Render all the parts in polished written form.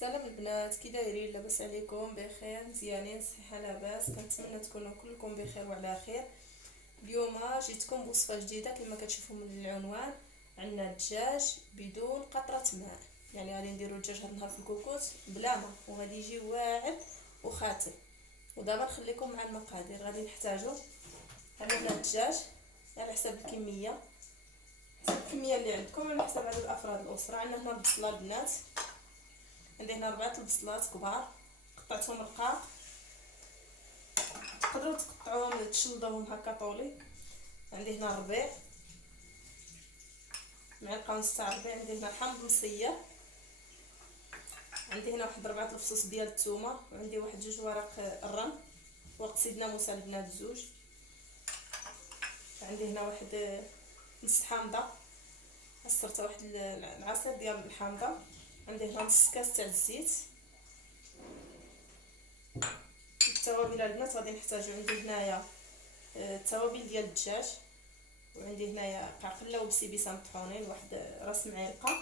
سلام البنات، كي دايرين؟ لاباس عليكم؟ بخير؟ مزيانين؟ صحه لاباس؟ كنتمنى تكونوا كلكم بخير وعلى خير. اليوم جيتكم بوصفه جديده كما كتشوفوا من العنوان. عندنا الدجاج بدون قطره ماء، يعني غادي نديرو الدجاج هذا النهار في الكوكوت بلا ماء، وغادي يجي واعر وخاتم. ودابا نخليكم مع المقادير. غادي نحتاجو عندنا الدجاج على حسب الكميه، الكميه اللي عندكم على حسب عدد افراد الاسره. عندنا هنا البصله البنات، عندي هنا 4 البصلات كبار قطعتهم رقاق، تقدروا تقطعوهم تشلضوهم هكا طولي. عندي هنا الربيع، معلقه ونص تاع الربيع. عندي هنا الحامض مصير، عندي هنا واحد 4 الفصوص ديال الثومه، وعندي واحد 2 ورق الرن، ورق سيدنا موسى البنات زوج. عندي هنا واحد نص حامضه، عصرت واحد العصير ديال الحامضه. عندي هنا نص كاس تاع الزيت. التوابل البنات غادي نحتاجو، عندي هنايا التوابل ديال الدجاج، وعندي هنايا قرقله وبسيبيسه مطحونين واحد راس معلقه،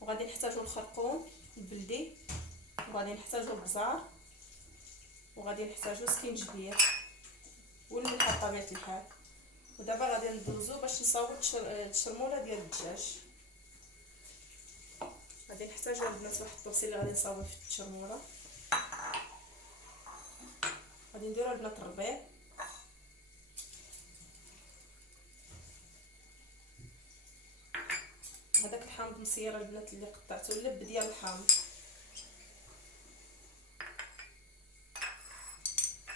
وغادي نحتاجو الخرقوم البلدي، وغادي نحتاجو البزار، وغادي نحتاجو سكينجبير والملح بطبيعه الحال. ودابا غادي ندوزو باش نصاوبو التشرموله ديال الدجاج. غادي نحتاجو البنات واحد الطوسي اللي غادي نصاوبو في التشرموله. غادي نديرو البنات الربيع، هذاك الحامض مصير البنات اللي قطعته اللب ديال الحامض.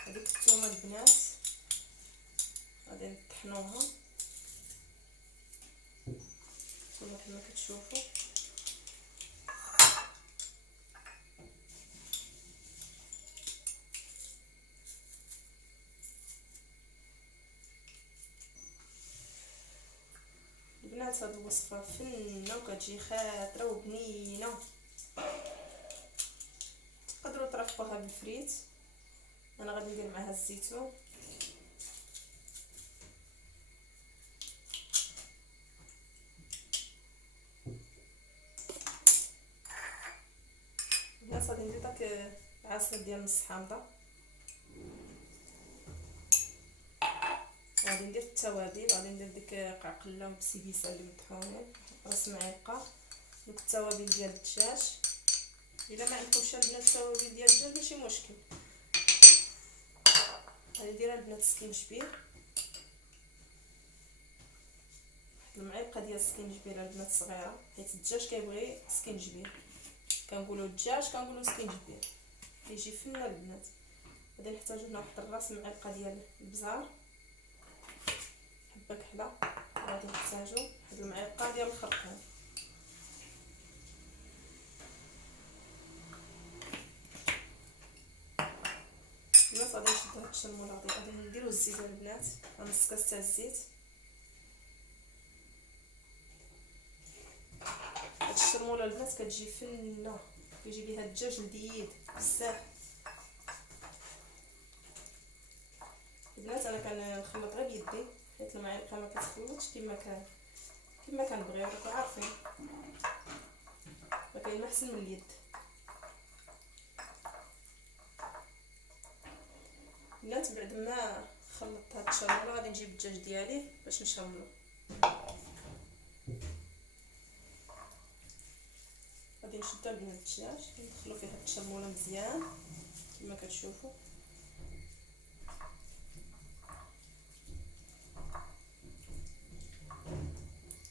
هذيك الثومه البنات غادي نطحنوها نتوما كما كتشوفوا. البنات هاد الوصفه فنه وكتجي خاطره وبنينه، تقدروا ترافقوها بالفريت. انا غادي ندير معها الزيتون. البنات غادي ندير داك عصير ديال نص حامضه. غادي ندير التوابل، غادي ندير ديك قرقله وبسيبيسه اللي مطحونين راس معلقه، دوك التوابل ديال الدجاج. الا ما عندكمش البنات التوابل ديال الدجاج ماشي مشكل. غادي ندير البنات السكينجبير، واحد المعلقه ديال السكينجبير البنات صغيره، حيت الدجاج كيبغي سكينجبير. كنقولوا الدجاج كنقولوا سكينجبير، كيجي فنه البنات. غادي نحتاجو هنا واحد الراس معلقه ديال البزار، حبه كحله. غادي نحتاجو واحد المعلقه ديال الخرقوم. البنات غادي نشدو هاد الشرموله، غادي نديرو الزيت البنات، نص كاس تاع الزيت. هاد الشرموله البنات كتجي فنه، كيجي بها الدجاج لذيذ بزاف. البنات انا كنخلط غير بيدي، حيت المعلقه ما كتخلطش كما كنبغي، راكم عارفين ما كاين ما احسن من اليد. البنات بعد ما خلطت هاد الشرموله غادي نجيب الدجاج ديالي باش نشرملو. غادي نشدو البنات الدجاج ندخلو فيه هاد الشرموله مزيان كما كتشوفوا.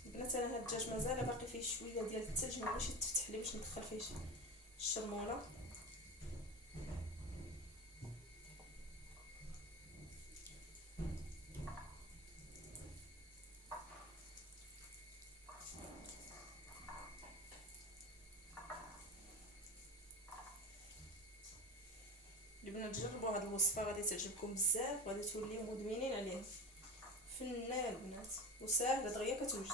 البنات انا هاد الدجاج مازال باقي فيه شويه ديال الثلج، ما بغيتش يتفتح لي باش ندخل فيه الشرموله. البنات جربوا هاد الوصفه غادي تعجبكم بزاف، غادي توليو مدمنين عليه. فنه يا البنات وساهله دغيا كتوجد.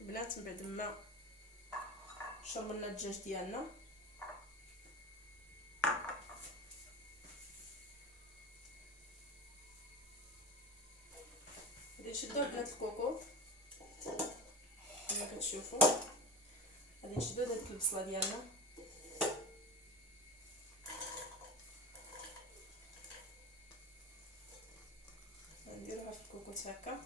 البنات من بعد ما شرملنا الدجاج ديالنا نشدو البنات الكوكوط كما كتشوفوا. غادي نشدو هذيك البصله ديالنا، نديروها في الكوكوط هكا.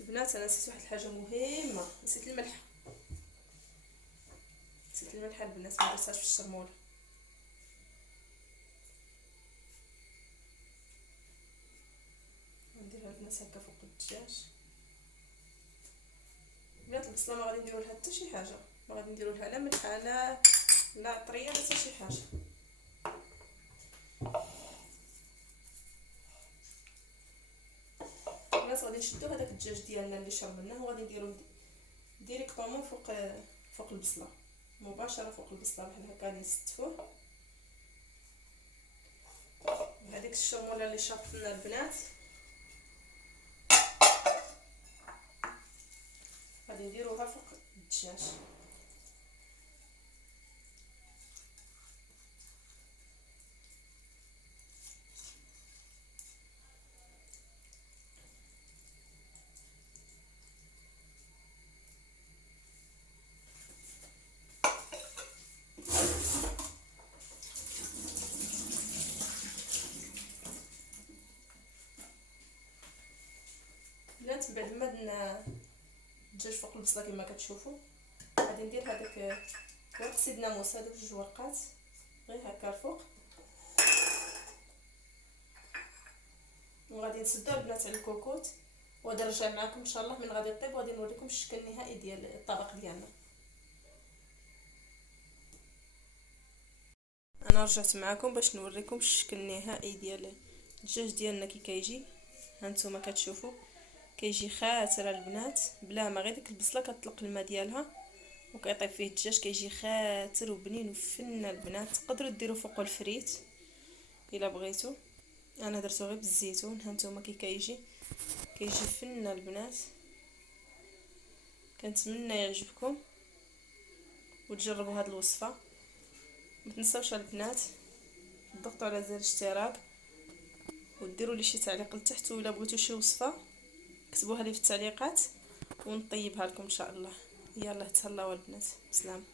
البنات انا نسيت واحد الحاجه مهمه، نسيت الملح. نسيت الملح البنات، ما درتهاش في الشرموله. نديرها البنات هكا فوق الدجاج. البنات البصله ما غادي نديروا لها حتى شي حاجه، ما غادي نديروا لها لا ملح لا طريه لا حتى شي حاجه. البنات غادي نشدو هذاك الدجاج ديالنا اللي شربناه وغادي نديروه ديريكطومون فوق البصله، مباشره فوق البصله بحال هكا. غادي نستفوه هذيك الشرموله اللي شربتنا البنات. غادي نديروها فوق الدجاج. بنات من بعد ما درنا الدجاج فوق البصله كما كتشوفوا، غادي ندير هذاك ورق سيد ناموس، هادوك جوج ورقات غير هكا الفوق، وغادي نسدو البنات على الكوكوط. وغادي نرجع معكم ان شاء الله من غادي يطيب، وغادي نوريكم الشكل النهائي ديال الطبق ديالنا. انا رجعت معكم باش نوريكم الشكل النهائي ديال الدجاج ديالنا كي كيجي. هانتوما كتشوفوا كيجي خاتر البنات، بلا ما غير ديك البصله كتطلق الماء ديالها وكيطيب فيه الدجاج، كيجي خاتر وبنين وفنه البنات. تقدروا ديروا فوق الفريت الا بغيتوا، انا درتو غير بالزيتون. هانتوما كي كيجي فنه البنات. كنتمنى يعجبكم وتجربوا هذه الوصفه. ما تنساوش البنات تضغطوا على زر الاشتراك وديروا لي شي تعليق لتحت، ولا بغيتوا شي وصفه كتبوها لي في التعليقات ونطيبها لكم ان شاء الله. يلا تهلاو البنات، بسلام.